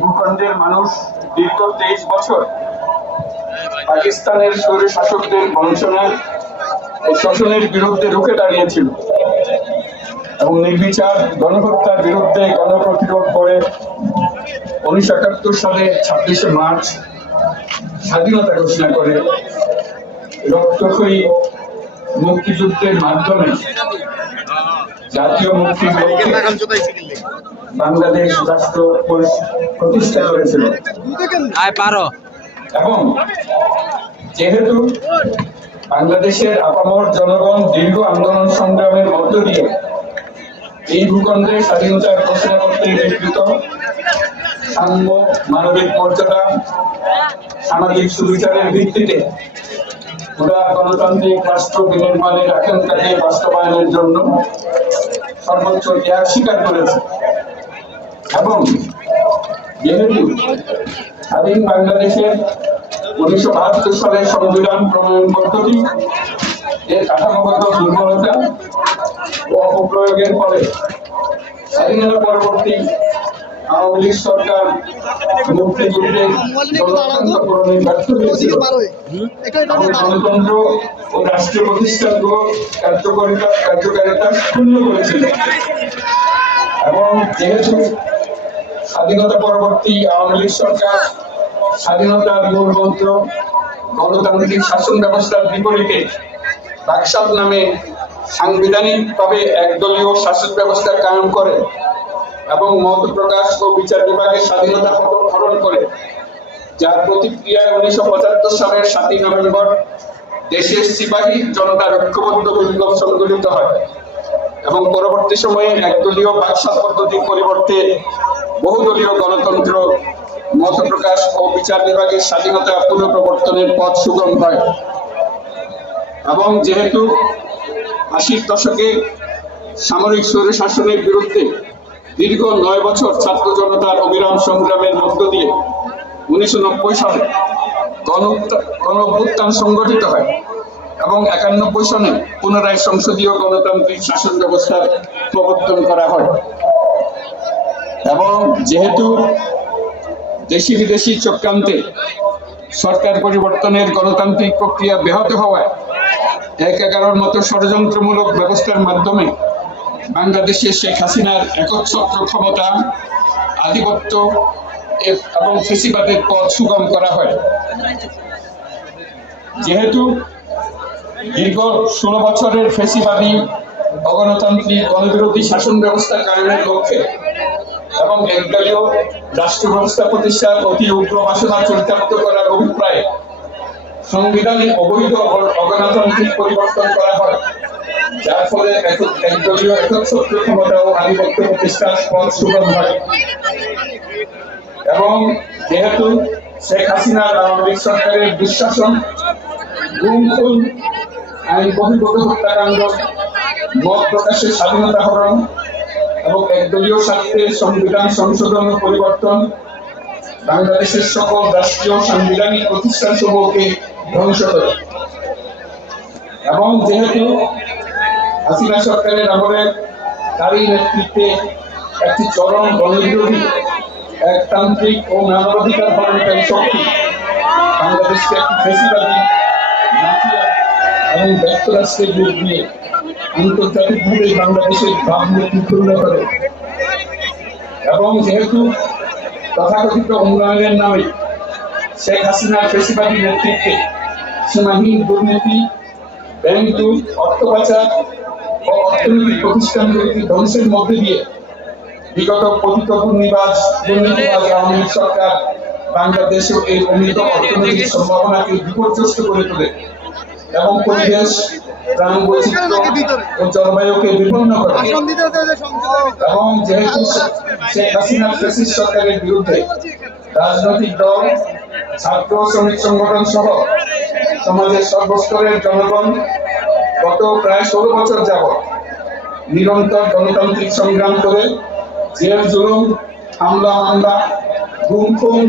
ভূখণ্ডের মানুষ দীর্ঘ 23 বছর পাকিস্তানের স্বৈর শাসকদের বঞ্চনা ও শোষণের বিরুদ্ধে রুখে দাঁড়িয়েছিল এবং নির্বিচার গণহত্যার বিরুদ্ধে গণপ্রতিরোধ করে 1971 সালে 26শে মার্চ স্বাধীনতা ঘোষণা করে রক্তক্ষয়ী মুক্তিযুদ্ধের মাধ্যমে জাতীয় মুক্তির লক্ষ্যে বাংলাদেশ রাষ্ট্র প্রতিষ্ঠা করেছিল। এবং যেহেতু বাংলাদেশের আপামর জনগণ দীর্ঘ আন্দোলন সংগ্রামের মধ্য দিয়ে এই ভূখণ্ডে স্বাধীনতার ঘোষণা করতে নির্মিত সাম্য, মানবিক মর্যাদা, সামাজিক সুবিচারের ভিত্তিতে পুরা গণতান্ত্রিক রাষ্ট্র বিনির্মাণের আকাঙ্ক্ষাকে বাস্তবায়নের জন্য সর্বোচ্চ ত্যাগ স্বীকার করেছে। এবং যেহেতু স্বাধীন বাংলাদেশের 1972 সালের সংবিধান প্রণয়ন পদ্ধতি এর কাঠামোগত দুর্বলতা ও অপপ্রয়োগের ফলে স্বাধীনতা পরবর্তী আওয়ামী লীগ সরকার মুক্তিযুদ্ধের জনস্বার্থ পূরণে ব্যর্থ হয়েছিল এবং গণতন্ত্র ও রাষ্ট্রীয় প্রতিষ্ঠানগুলো কার্যকারিতা শূন্য করেছিল। এবং যেহেতু স্বাধীনতা পরবর্তী আওয়ামী লীগ সরকার স্বাধীনতার মূল মন্ত্র গণতান্ত্রিক শাসন ব্যবস্থার বিপরীতে বাকশাল নামে সাংবিধানিকভাবে একদলীয় শাসন ব্যবস্থা কায়েম করে এবং মত প্রকাশ ও বিচার বিভাগের স্বাধীনতা হরণ করে, যার প্রতিক্রিয়ায় 1975 সালের 7ই নভেম্বর দেশের সিপাহী জনতার ঐক্যবদ্ধ বিপ্লব সংগঠিত হয় এবং পরবর্তী সময়ে একদলীয় বাকশাল পদ্ধতির পরিবর্তে বহুদলীয় গণতন্ত্র, মত প্রকাশ ও বিচার বিভাগের স্বাধীনতা পুনঃপ্রবর্তনের পথ সুগম হয়। এবং যেহেতু 80-র দশকে সামরিক স্বৈরশাসনের বিরুদ্ধে দীর্ঘ 9 বছর ছাত্র জনতার অবিরাম সংগ্রামের মধ্য দিয়ে 1990 সালে গণ-অভ্যুত্থান সংগঠিত হয় এবং 91 সনে পুনরায় সংসদীয় গণতান্ত্রিক শাসন ব্যবস্থার প্রবর্তন করা হয়। এবং যেহেতু দেশি বিদেশি চক্রান্তে সরকার পরিবর্তনের গণতান্ত্রিক প্রক্রিয়া ব্যাহত হওয়ায় 1/11 মতো ষড়যন্ত্রমূলক ব্যবস্থার মাধ্যমে বাংলাদেশে শেখ হাসিনার একচ্ছত্র ক্ষমতা, আধিপত্য এবং ফ্যাসিবাদের পথ সুগম করা হয়। যেহেতু দীর্ঘ 16 বছরের ফ্যাসিবাদী অগণতান্ত্রিক গণবিরোধী শাসন ব্যবস্থা কায়েমের লক্ষ্যে এবং একদলীয় রাষ্ট্র ব্যবস্থা প্রতিষ্ঠার অতি উগ্র বাসনা চরিতার্থ করার অভিপ্রায়ে সংবিধানে অবৈধ অগণতান্ত্রিক পরিবর্তন করা হয়, যার ফলে একদলীয় একচ্ছত্র ক্ষমতা ও আধিপত্য প্রতিষ্ঠার পথ সুগম হয়। এবং যেহেতু শেখ হাসিনার আওয়ামী লীগ সরকারের দুঃশাসন, গুম খুন, আইন বহির্ভূত হত্যাকাণ্ড, মত প্রকাশের স্বাধীনতা হরণ এবং একদলীয় স্বার্থে সংবিধান সংশোধন ও পরিবর্তন বাংলাদেশের সকল রাষ্ট্রীয় সাংবিধানিক প্রতিষ্ঠান সমূহকে ধ্বংস করে। এবং যেহেতু হাসিনা সরকারের আমলে তারই নেতৃত্বে একটি চরম গণবিরোধী, একতান্ত্রিক ও মানবাধিকার হরণকারী শক্তি বাংলাদেশকে একটি ফ্যাসিবাদী, মাফিয়া এবং ব্যর্থ রাষ্ট্রের রূপ দিয়ে আন্তর্জাতিকভাবে বাংলাদেশের ভাবমূর্তি ক্ষুণ্ণ করে। এবং যেহেতু তথাকথিত উন্নয়নের নামে শেখ হাসিনার ফ্যাসিবাদী নেতৃত্বে সীমাহীন দুর্নীতি, ব্যাংক লুট, অর্থ পাচার ও অর্থনৈতিক প্রতিষ্ঠানগুলিকে ধ্বংসের মধ্যে দিয়ে বিগত পতিত দুর্নীতিবাজ আওয়ামী লীগ সরকার বাংলাদেশেও এই উন্নীত অর্থনৈতিক সম্ভাবনাকে বিপর্যস্ত করে তোলে এবং পরিবেশ, প্রাণ বৈচিত্র্য ও জলবায়ুকে বিপন্ন করে। এবং যেহেতু শেখ হাসিনার ফ্যাসিস্ট সরকারের বিরুদ্ধে রাজনৈতিক দল, ছাত্র শ্রমিক সংগঠন সহ সমাজের সর্বস্তরের জনগণ গত প্রায় 16 বছর যাবৎ নিরন্তর গণতান্ত্রিক সংগ্রাম করে জেল জুলুম, হামলা মামলা, গুম খুন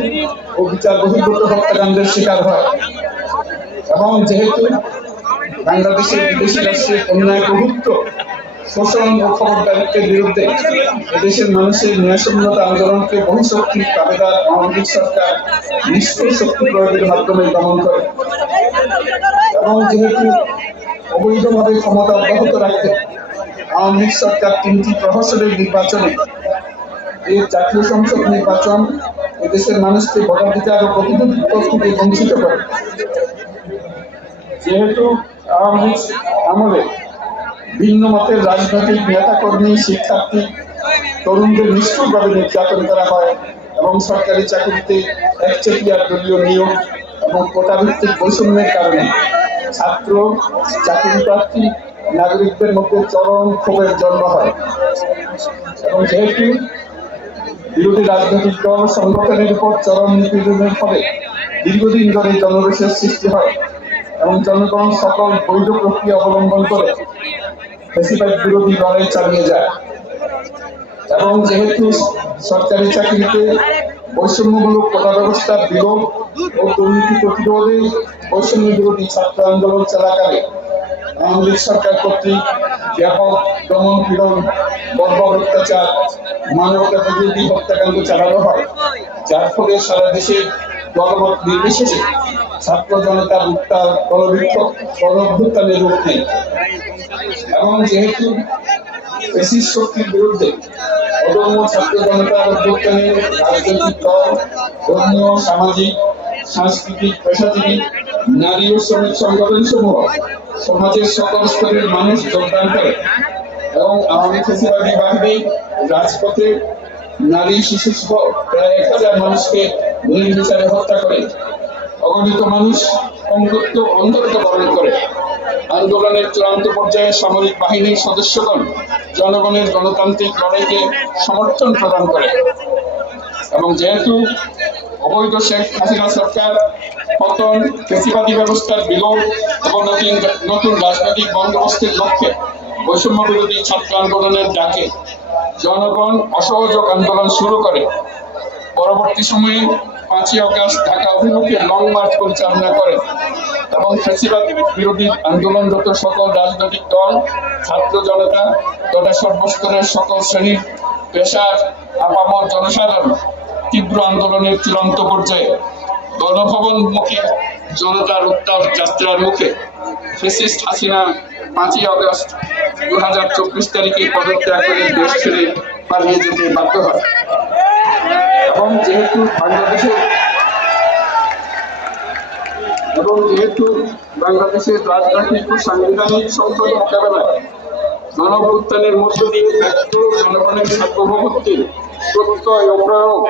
ও বিচার বহির্ভূত হত্যাকাণ্ডের শিকার হয়। এবং যেহেতু বাংলাদেশের বিদেশি রাষ্ট্রের অন্যায় প্রভুত্ব শোষণ ও খবরদারিত্বের বিরুদ্ধে এদেশের মানুষের ন্যায়সঙ্গত আন্দোলনকে বহিঃশক্তির তাবেদার আওয়ামী লীগ সরকার নিষ্ঠুর শক্তি প্রয়োগের মাধ্যমে দমন করে। এবং যেহেতু অবৈধভাবে ক্ষমতা অব্যাহত রাখতে আওয়ামী লীগ সরকার 3টি প্রহসনের নির্বাচনে এই জাতীয় সংসদ নির্বাচন এদেশের মানুষকে ভোটাধিকার ও প্রতিনিধিত্ব থেকে বঞ্চিত করে। যেহেতু আওয়ামী লীগ আমলে ভিন্ন মতের রাজনৈতিক নেতাকর্মী, শিক্ষার্থী, তরুণদের নিষ্ঠুরভাবে নির্যাতন করা হয় এবং সরকারি চাকরিতে একচেটিয়া দলীয় নিয়োগ এবং কোটাভিত্তিক বৈষম্যের কারণে ছাত্র, চাকরি প্রার্থী, নাগরিকদের মধ্যে চরম ক্ষোভের জন্ম হয়। এবং যেহেতু বিরোধী রাজনৈতিক দল সংগঠনের উপর চরম নিপীড়নের ফলে দীর্ঘদিন ধরে জনরোষের সৃষ্টি হয় এবং জনগণ সকল বৈধ প্রক্রিয়া অবলম্বন করে ফ্যাসিবাদ বিরোধী লড়াই চালিয়ে যায়। এবং যেহেতু সরকারি চাকরিতে বৈষম্যমূলক কোটা ব্যবস্থার বিরোধ ও দুর্নীতি প্রতিরোধে বৈষম্য বিরোধী ছাত্র আন্দোলন চলাকালে আওয়ামী লীগ সরকার কর্তৃক ব্যাপক দমন পীড়ন, বর্বর অত্যাচার, মানবতা বিরোধী হত্যাকাণ্ড চালানো হয়, যার ফলে সারা দেশে দলমত নির্বিশেষে ছাত্র জনতার উত্তাল গণঅভ্যুত্থানের রূপ নেয়। এবং যেহেতু ফ্যাসিস্ট শক্তির বিরুদ্ধে অদম্য ছাত্র জনতার অভ্যুত্থানে রাজনৈতিক দল, ধর্মীয়, সামাজিক, সাংস্কৃতিক, পেশাজীবী, নারী ও শ্রমিক সংগঠন সমূহ সমাজের সকল স্তরের মানুষ যোগদান করে এবং আওয়ামী ফ্যাসিবাদী বাহিনী রাজপথে নারী, শিশু সহ প্রায় 1000 মানুষকে নির্বিচারে হত্যা করে, অগণিত মানুষ অন্ধত্ব বরণ করে। আন্দোলনের চূড়ান্ত পর্যায়ে সামরিক বাহিনীর সদস্যগণ জনগণের গণতান্ত্রিক লড়াইকে সমর্থন প্রদান করে। এবং যেহেতু অবৈধ শেখ হাসিনা সরকার পতন, ফ্যাসিবাদী ব্যবস্থার বিলোপ এবং নতুন রাজনৈতিক বন্দোবস্তের লক্ষ্যে বৈষম্য বিরোধী ছাত্র আন্দোলনের ডাকে জনগণ অসহযোগ আন্দোলন শুরু করে, পরবর্তী সময়ে 5ই আগস্ট ঢাকা অভিমুখে লং মার্চ পরিচালনা করেন এবং ফ্যাসিবাদ বিরোধী আন্দোলনরত সকল রাজনৈতিক দল, ছাত্র জনতা তথা সর্বস্তরের সকল শ্রেণীর পেশার আপামর জনসাধারণ তীব্র আন্দোলনের চূড়ান্ত পর্যায়ে গণভবনমুখী জনতার উত্তাপ যাত্রার মুখে ফ্যাসিস্ট হাসিনা 5ই আগস্ট 2024 তারিখে পদত্যাগ করে দেশ ছেড়ে পালিয়ে যেতে বাধ্য হয়। এবং যেহেতু বাংলাদেশের রাজনৈতিক ও সাংবিধানিক সংকট মোকাবেলায় গণঅভ্যুত্থানের মধ্য দিয়ে ব্যক্ত জনগণের সার্বভৌমত্বের প্রত্যয় ও প্রয়োগ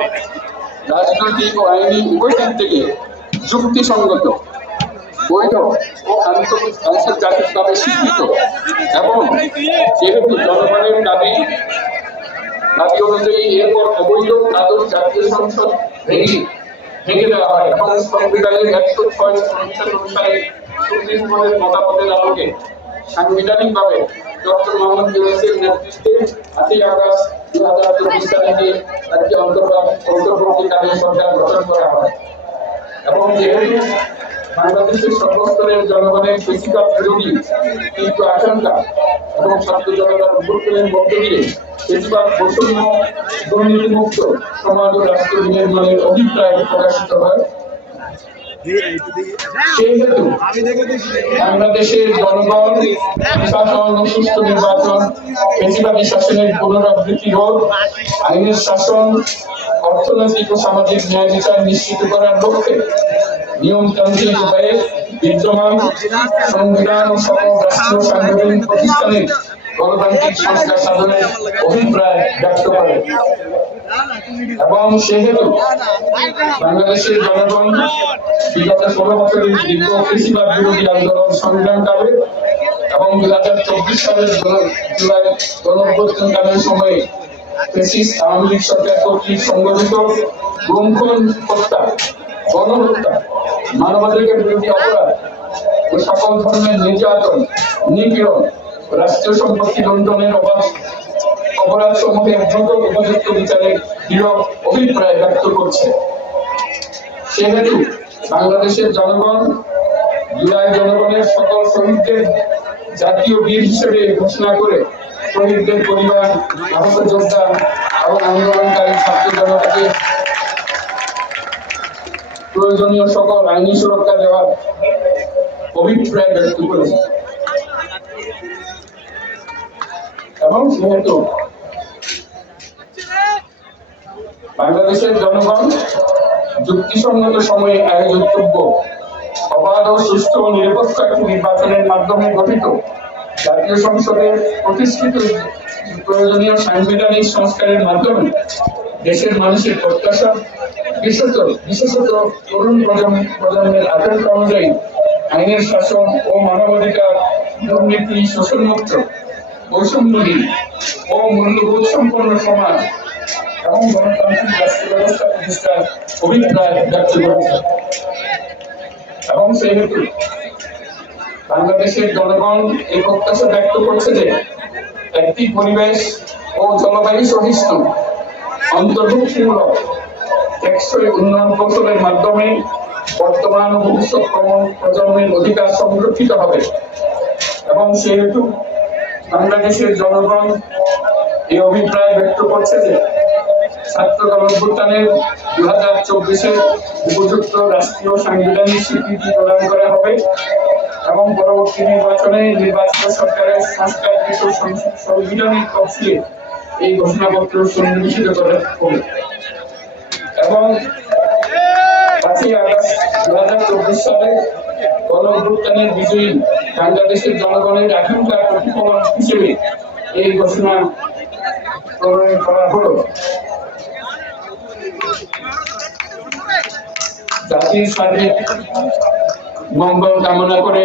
রাজনৈতিক ও আইনি উভয় দিক থেকে যুক্তিসঙ্গত, বৈধ ও আন্তর্জাতিকভাবে স্বীকৃত। এবং যেহেতু জনগণের দাবি অনুযায়ী এরপর অবৈধ দ্বাদশ জাতীয় সংসদ ভেঙে দেওয়া হয় এবং সংবিধানের 106 অনুচ্ছেদ অনুসারে সুপ্রিম কোর্টের মতামতের আলোকে সাংবিধানিকভাবে ডক্টর মোহাম্মদ ইউনূসের নেতৃত্বে 8ই আগস্ট 2024 তারিখে রাজ্যে অন্তর্বর্তীকালীন সরকার গঠন করা হয়। এবং যেহেতু বাংলাদেশের সর্বস্তরের জনগণের ফ্যাসিবাদ বিরোধী তীব্র আশঙ্কা এবং ছাত্র জনতার অভ্যুত্থানের মধ্য দিয়ে ফ্যাসিবাদ বৈষম্য দুর্নীতিমুক্ত সমাজ ও রাষ্ট্র নির্মাণের অভিপ্রায় প্রকাশিত হয়, সেহেতু বাংলাদেশের জনগণ শাসন ও সুষ্ঠু নির্বাচন, ফ্যাসিবাদী শাসনের পুনরাবৃত্তি রোধ, আইনের শাসন, অর্থনৈতিক ও সামাজিক ন্যায় বিচার নিশ্চিত করার লক্ষ্যে নিয়মতান্ত্রিক উপায়ে বিদ্যমান সংবিধান ও সকল রাষ্ট্রীয় সাংবিধানিক প্রতিষ্ঠানের গণতান্ত্রিক সংস্কার সাধনের অভিপ্রায় ব্যক্ত করে। এবং সেহেতু বাংলাদেশের জনগণ বিগত 16 বছরের দীর্ঘ ফ্যাসিবাদ বিরোধী আন্দোলন সংগ্রামকালে এবং 2024 সালের জুলাই গণঅভ্যুত্থানের সময়ে ফ্যাসিস্ট আওয়ামী লীগ সরকার কর্তৃক সংগঠিত গুম, খুন, হত্যা, গণহত্যা, মানবাধিকার বিরোধী অপরাধ ও সকল ধরনের নির্যাতন, নিপীড়ন, রাষ্ট্রীয় সম্পত্তি লুণ্ঠনের অপরাধ সমূহের দ্রুত উপযুক্ত বিচারের দৃঢ় অভিপ্রায় ব্যক্ত করছে। সেহেতু বাংলাদেশের জনগণ জুলাই জনগণের সকল শহীদদের জাতীয় বীর হিসেবে ঘোষণা করে শহীদদের পরিবার, আহত যোদ্ধা এবং আন্দোলনকারী ছাত্র জনতাকে প্রয়োজনীয় সকল আইনি সুরক্ষা দেওয়ার অভিপ্রায় ব্যক্ত করেছে। এবং যেহেতু বাংলাদেশের জনগণ যুক্তিসঙ্গত সময়ে আয়োজিতব্য অবাধ ও সুষ্ঠু ও নিরপেক্ষ একটি নির্বাচনের মাধ্যমে গঠিত জাতীয় সংসদে প্রতিষ্ঠিত প্রয়োজনীয় সাংবিধানিক সংস্কারের মাধ্যমে দেশের মানুষের প্রত্যাশা, বিশেষত তরুণ প্রজন্মের আকাঙ্ক্ষা অনুযায়ী আইনের শাসন ও মানবাধিকার, দুর্নীতি, শোষণমুক্ত, বৈষম্যহীন ও মূল্যবোধ সম্পন্ন সমাজ এবং গণতান্ত্রিক রাষ্ট্র ব্যবস্থা প্রতিষ্ঠার অভিপ্রায় ব্যক্ত করেছে। এবং সেই হেতু বাংলাদেশের জনগণ এই প্রত্যাশা ব্যক্ত করছে যে একটি পরিবেশ ও জলবায়ু সহিষ্ণু, অন্তর্ভুক্তিমূলক, টেকসই উন্নয়ন কৌশলের মাধ্যমে বর্তমান ও ভবিষ্যৎ প্রজন্মের অধিকার সংরক্ষিত হবে। এবং সেই হেতু বাংলাদেশের জনগণ এই অভিপ্রায় ব্যক্ত করছে যে ছাত্র গণঅভ্যুত্থানের 2024-এর উপযুক্ত রাষ্ট্রীয় সাংবিধানিক স্বীকৃতি প্রদান করা হবে এবং পরবর্তী নির্বাচনে নির্বাচিত সরকারের সংস্কারকৃত সাংবিধানিক তফসিলে এই ঘোষণাপত্র সন্নিবেশিত করা হবে। এবং 5ই আগস্ট 2024 সালে গণঅভ্যুত্থানের বিজয়ী বাংলাদেশের জনগণের আকাঙ্ক্ষার প্রতিফলন হিসেবে এই ঘোষণা প্রণয়ন করা হলো। জাতির সার্বিক মঙ্গল কামনা করে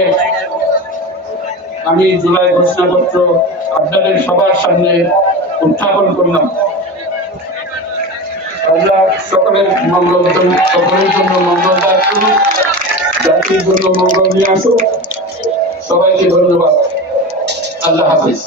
আমি জুলাই ঘোষণাপত্র আপনাদের সবার সামনে উত্থাপন করলাম। আল্লাহ সকলের মঙ্গল, সকলের জন্য মঙ্গল দান করুন, জাতির জন্য মঙ্গল নিয়ে আসুক। সবাইকে ধন্যবাদ। আল্লাহ হাফিজ।